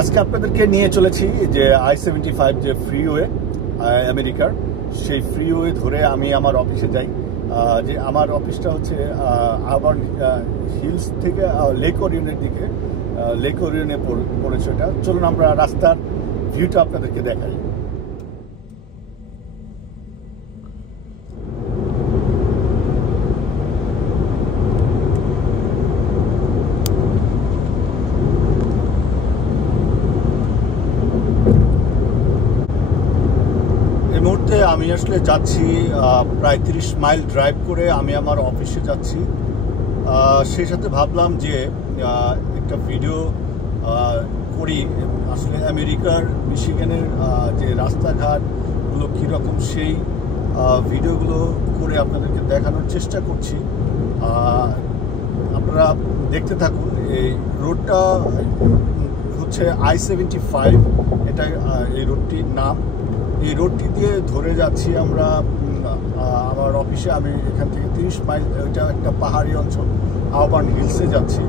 আজকে আপনাদেরকে নিয়ে চলেছি যে I-75 যে ফ্রিওয়ে আমেরিকার, সেই ফ্রিওয়ে ধরে আমি আমার অফিসে যাই। যে আমার অফিসটা হচ্ছে আবার্ন হিলস থেকে লেক ওরিয়নের দিকে, লেক ওরিয়নে পড়েছে এটা। চলুন আমরা রাস্তার ভিউটা আপনাদেরকে দেখাই। এই মুহূর্তে আমি আসলে যাচ্ছি প্রায় 30 মাইল ড্রাইভ করে আমি আমার অফিসে যাচ্ছি। সেই সাথে ভাবলাম যে একটা ভিডিও করি, আসলে আমেরিকার মিশিগানের যে রাস্তাঘাটগুলো কীরকম সেই ভিডিওগুলো করে আপনাদেরকে দেখানোর চেষ্টা করছি। আপনারা দেখতে থাকুন। এই রোডটা হচ্ছে I-75, এটা এই রোডটির নাম। এই রোডটি দিয়ে ধরে যাচ্ছি আমরা আমার অফিসে। আমি এখান থেকে 30 মাইল, এটা একটা পাহাড়ি অঞ্চল, আবার্ন হিলসে যাচ্ছি।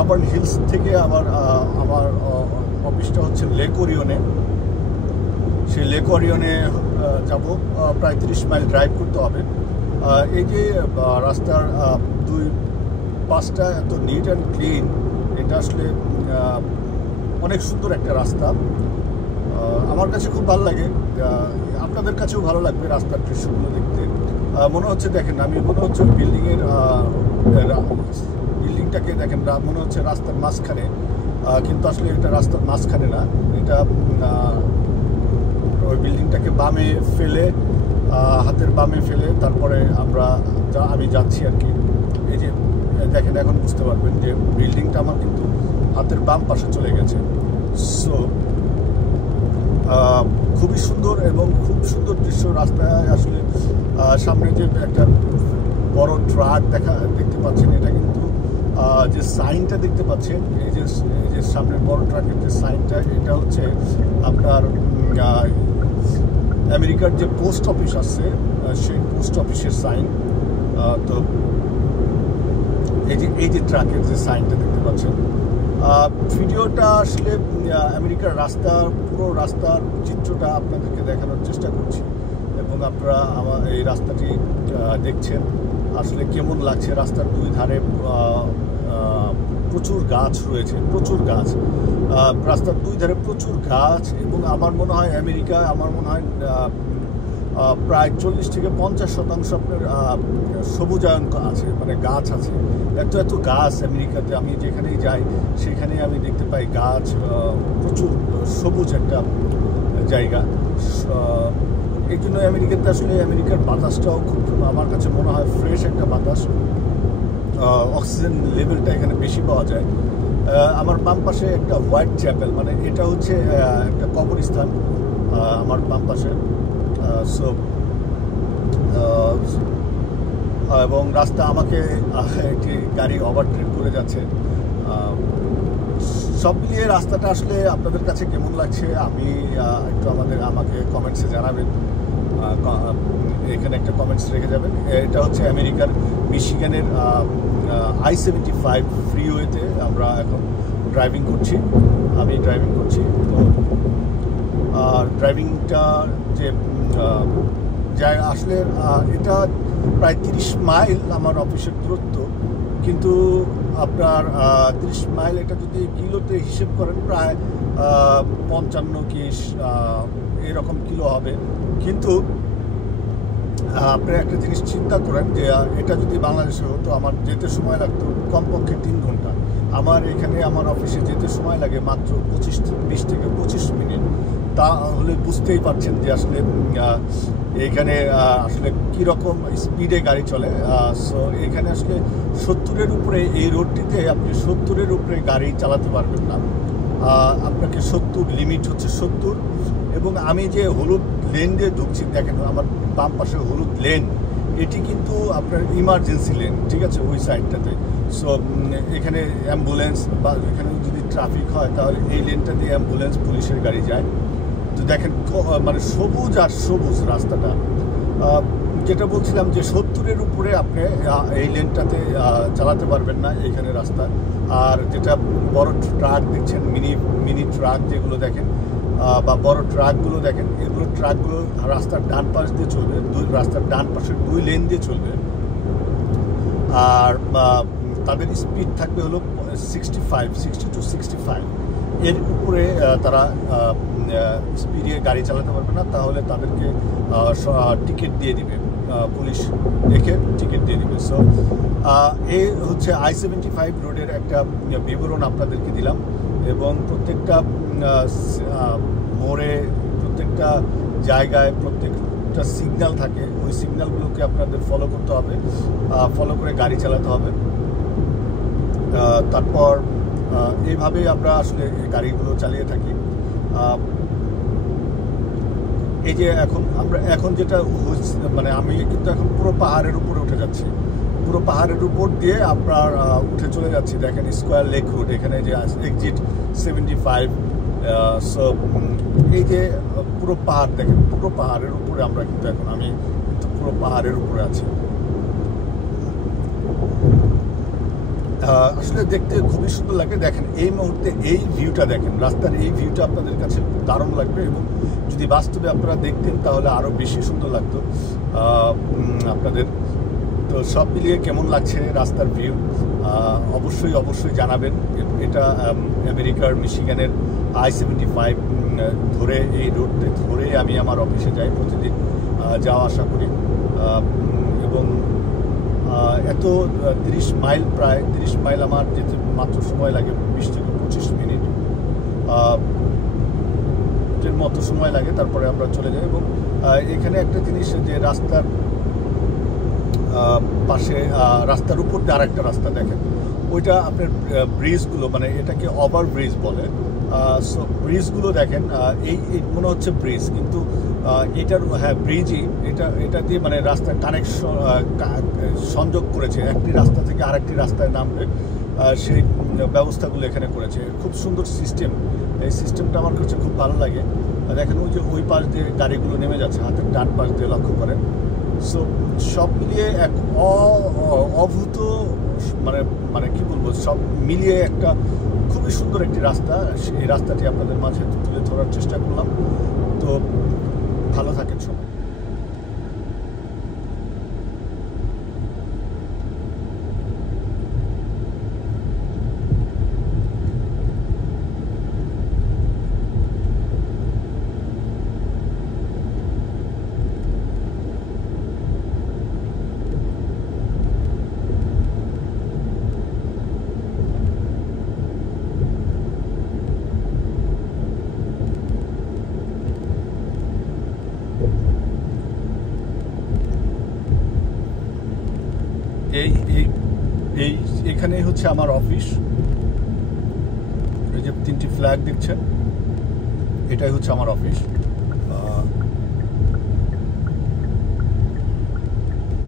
আবার্ন হিলস থেকে আবার আমার অফিসটা হচ্ছে লেক ওরিয়নে। সেই লেক ওরিয়নে যাব, প্রায় 30 মাইল ড্রাইভ করতে হবে। এই যে রাস্তার দুই পাশটা এত নিট অ্যান্ড ক্লিন, এটা আসলে অনেক সুন্দর একটা রাস্তা। আমার কাছে খুব ভালো লাগে, আপনাদের কাছেও ভালো লাগবে রাস্তার দৃশ্যগুলো দেখতে। মনে হচ্ছে, দেখেন, আমি মনে হচ্ছে বিল্ডিংটাকে দেখেন, মনে হচ্ছে রাস্তার মাঝখানে, কিন্তু আসলে এটা রাস্তার মাঝখানে না। এটা ওই বিল্ডিংটাকে বামে ফেলে, হাতের বামে ফেলে তারপরে আমি যাচ্ছি আর কি। এই যে দেখেন, এখন বুঝতে পারবেন যে বিল্ডিংটা আমার কিন্তু হাতের বাম পাশে চলে গেছে। সো খুবই সুন্দর এবং খুব সুন্দর দৃশ্য। রাস্তায় আসলে সামনে যে একটা বড় ট্রাক দেখতে পাচ্ছেন, এটা কিন্তু যে সাইনটা দেখতে পাচ্ছেন, এই যে সামনের বড় ট্রাকের যে সাইনটা, এটা হচ্ছে আপনার আমেরিকার যে পোস্ট অফিস আছে সেই পোস্ট অফিসের সাইন। তো এই যে ট্রাকের যে সাইনটা দেখতে পাচ্ছেন। ভিডিওটা আসলে আমেরিকার পুরো রাস্তার চিত্রটা আপনাদেরকে দেখানোর চেষ্টা করছি, এবং আপনারা আমার এই রাস্তাটি দেখছেন আসলে কেমন লাগছে। রাস্তার দুই ধারে প্রচুর গাছ রয়েছে, প্রচুর গাছ, রাস্তার দুই ধারে প্রচুর গাছ। এবং আমার মনে হয় আমার মনে হয় প্রায় 40 থেকে 50% আপনার সবুজায়ন আছে, মানে গাছ আছে। এত গাছ আমেরিকাতে, আমি যেখানেই যাই সেখানেই আমি দেখতে পাই গাছ, প্রচুর সবুজ একটা জায়গা। এই জন্য আমেরিকাতে আসলে আমেরিকার বাতাসটাও খুব, আমার কাছে মনে হয়, ফ্রেশ একটা বাতাস। অক্সিজেন লেভেলটা এখানে বেশি পাওয়া যায়। আমার বাম পাশে একটা হোয়াইট চ্যাপেল, মানে এটা হচ্ছে একটা কবরস্থান আমার বাম পাশে। এবং রাস্তা আমাকে একটি গাড়ি ওভারটেক করে যাচ্ছে। সব মিলিয়ে রাস্তাটা আসলে আপনাদের কাছে কেমন লাগছে আমি একটু আমাকে কমেন্টসে জানাবেন। এখানে একটা কমেন্টস রেখে যাবেন। এটা হচ্ছে আমেরিকার মিশিগানের I-75 ফ্রিওয়েতে আমরা এখন আমি ড্রাইভিং করছি। তো ড্রাইভিংটা যে আসলে এটা প্রায় 30 মাইল আমার অফিসের দূরত্ব, কিন্তু আপনার 30 মাইল এটা যদি কিলোতে হিসেব করেন প্রায় 55 কি এরকম কিলো হবে। কিন্তু আপনি একটা জিনিস চিন্তা করেন যে এটা যদি বাংলাদেশে হতো, আমার যেতে সময় লাগতো কমপক্ষে 3 ঘন্টা। আমার এখানে আমার অফিসে যেতে সময় লাগে মাত্র 20 থেকে 25 মিনিট। তাহলে বুঝতেই পারছেন যে আসলে এখানে আসলে কীরকম স্পিডে গাড়ি চলে। সো এখানে আসলে 70-এর উপরে, এই রোডটিতে আপনি 70-এর উপরে গাড়ি চালাতে পারবেন না। আপনাকে 70 লিমিট হচ্ছে 70। এবং আমি যে হলুদ লেন দিয়ে ঢুকছি, দেখেন আমার বাম পাশে হলুদ লেন, এটি কিন্তু আপনার ইমার্জেন্সি লেন, ঠিক আছে, ওই সাইডটাতে। সো এখানে অ্যাম্বুলেন্স বা এখানে যদি ট্রাফিক হয় তাহলে এই লেনটা দিয়ে অ্যাম্বুলেন্স, পুলিশের গাড়ি যায়। তো দেখেন, মানে সবুজ আর সবুজ রাস্তাটা। যেটা বলছিলাম যে 70-এর উপরে আপনি এই লেনটাতে চালাতে পারবেন না এইখানে রাস্তা। আর যেটা বড় ট্রাক দেখছেন, মিনি ট্রাক যেগুলো দেখেন বা বড় ট্রাকগুলো দেখেন, এগুলো ট্রাকগুলো রাস্তার ডান পাশ দিয়ে চলবে, রাস্তার ডান পাশের 2 লেন দিয়ে চলবে। আর তাদের স্পিড থাকবে হলো 60 to 65। এর উপরে তারা স্পিডে গাড়ি চালাতে পারবে না, তাহলে তাদেরকে টিকিট দিয়ে দিবে, পুলিশ দেখে টিকিট দিয়ে দিবে। সো এই হচ্ছে I-75 রোডের একটা বিবরণ আপনাদেরকে দিলাম, এবং প্রত্যেকটা মোড়ে, প্রত্যেকটা জায়গায় প্রত্যেকটা সিগন্যাল থাকে, ওই সিগন্যালগুলোকে আপনাদের ফলো করতে হবে, ফলো করে গাড়ি চালাতে হবে। তারপর এইভাবেই আমরা আসলে গাড়িগুলো চালিয়ে থাকি। এই যে এখন যেটা মানে আমি কিন্তু এখন পুরো পাহাড়ের উপরে উঠে যাচ্ছি, পুরো পাহাড়ের উপর দিয়ে আপনার উঠে চলে যাচ্ছি। দেখেন স্কোয়ার লেক রোড, এখানে যে এক্সিট 75। সো এই যে পুরো পাহাড় দেখেন, পুরো পাহাড়ের উপরে আমরা কিন্তু এখন আমি পুরো পাহাড়ের উপরে আছি। আসলে দেখতে খুবই সুন্দর লাগে। দেখেন এই মুহূর্তে এই ভিউটা দেখেন, রাস্তার এই ভিউটা আপনাদের কাছে দারুণ লাগবে, এবং যদি বাস্তবে আপনারা দেখতেন তাহলে আরও বেশি সুন্দর লাগতো আপনাদের। তো সব মিলিয়ে কেমন লাগছে রাস্তার ভিউ অবশ্যই জানাবেন। এটা আমেরিকার মিশিগানের I-75 ধরে, এই রোডটা ধরে আমি আমার অফিসে যাই প্রতিদিন, যাওয়া আসা করি। এবং এত 30 মাইল, প্রায় 30 মাইল আমার যেতে মাত্র সময় লাগে 20 থেকে 25 মিনিট এর মতো সময় লাগে, তারপরে আমরা চলে যাই। এবং এখানে একটা জিনিস, যে রাস্তার পাশে, রাস্তার উপর দিয়ে আরেকটা রাস্তা দেখেন, ওইটা আপনার ব্রিজগুলো, মানে এটাকে ওভার ব্রিজ বলে। সো ব্রিজগুলো দেখেন, এই মনে হচ্ছে ব্রিজ, কিন্তু এটার ব্রিজই, এটা দিয়ে মানে রাস্তা কানেকশন, সংযোগ করেছে, একটি রাস্তা থেকে আরেকটি রাস্তায় নামবে, সেই ব্যবস্থাগুলো এখানে করেছে। খুব সুন্দর সিস্টেম, এই সিস্টেমটা আমার কাছে খুব ভালো লাগে। দেখেন ওই যে ওই পাশ দিয়ে গাড়িগুলো নেমে যাচ্ছে, হাতের ডান পাশ দিয়ে, লক্ষ্য করেন। সো সব মিলিয়ে এক অভূত, মানে কি বলবো, সব মিলিয়ে একটা খুবই সুন্দর একটি রাস্তা। এই রাস্তাটি আপনাদের মাঝে তুলে ধরার চেষ্টা করলাম। তো ভালো থাকেন সবাই। এখানেই হচ্ছে আমার অফিস। এই যে 3টি ফ্ল্যাগ দেখছেন, এটাই হচ্ছে আমার অফিস।